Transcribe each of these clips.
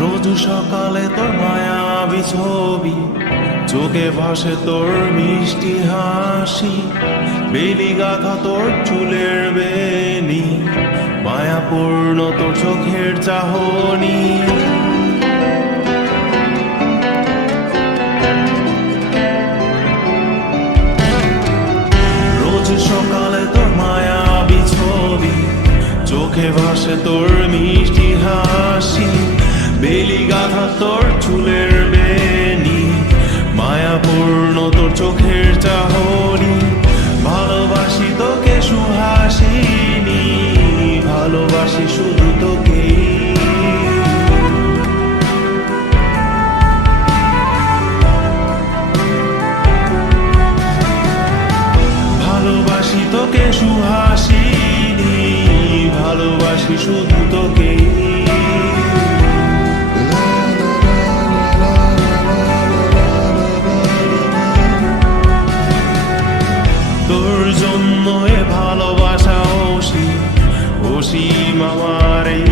রোজ সকালে তোর মায়াবী ছবি, চোখে ভাসে তোর মিষ্টি হাসি, বেলি গাথা তোর চুলের বেনি, মায়াপূর্ণ তোর চোখের চাহনি। রোজ সকালে তোর মায়াবী ছবি, চোখে ভাসে তোর মিষ্টি হাসি, বেলি গাথা তোর চুলের বেনি, মায়াপূর্ণ তোর চোখের চাহনি। ভালোবাসি তোকে সুহাসিনী, ভালোবাসি শুধু তোকে। ভালোবাসি তোকে সুহাসিনী, ভালোবাসি শুধু তোকে। তোর জন্য এ ভালোবাসা অসীম আমার এই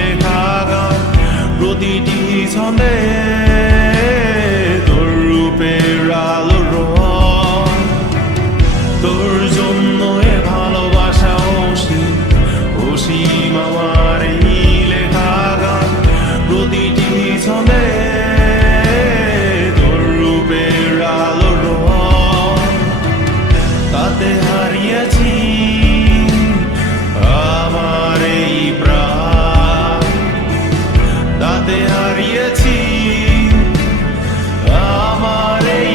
লেখা গান, প্রতিটি ছন্দে তোর রূপের আলোর রং। তোর জন্য এ ভালোবাসা অসীম আমার এই লেখা গান, প্রতিটি ছন্দে তোর রূপের আলোর রং। তাতে হারিয়েছি আমার এই প্রাণ, তাতে হারিয়েছি আমার এই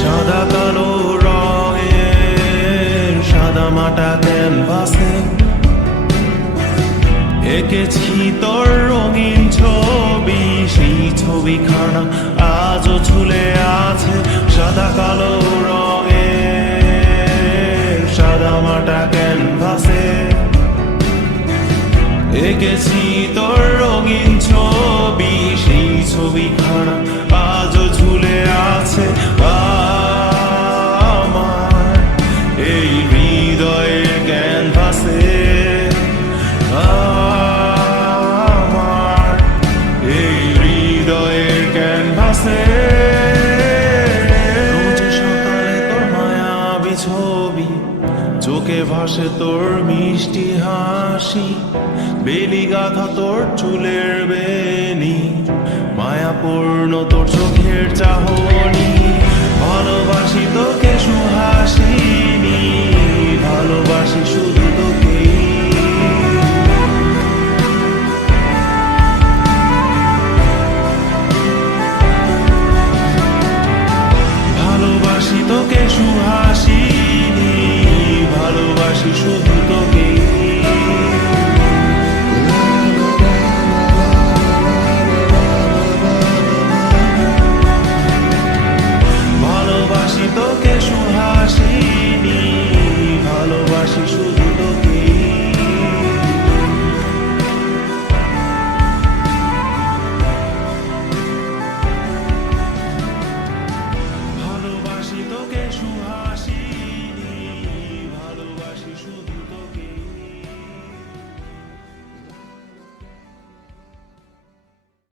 সাদা কালো রঙের সাদা মাটা ক্যানভাসে এঁকেছি তোর রঙিন ছবি, সেই ছবিখানা আজও ঝুলে আছে। সাদা কালো রঙের সাদা মাটা ক্যানভাসে এঁকেছি তোর রঙিন ছবি, সেই ছবিখানা আজও ঝুলে আছে আমার এই হৃদয়ের ক্যানভাসে। আমার এই হৃদয়ের ক্যানভাসে। রোজ সকালে তোর মায়াবী ছবি, চোখে ভাসে তোর মিষ্টি হাসি, বেলি গাথা তোর চুলের বেনি, মায়াপূর্ণ তোর চোখের চাহনি। ভালোবাসি তোকে সুহাসি।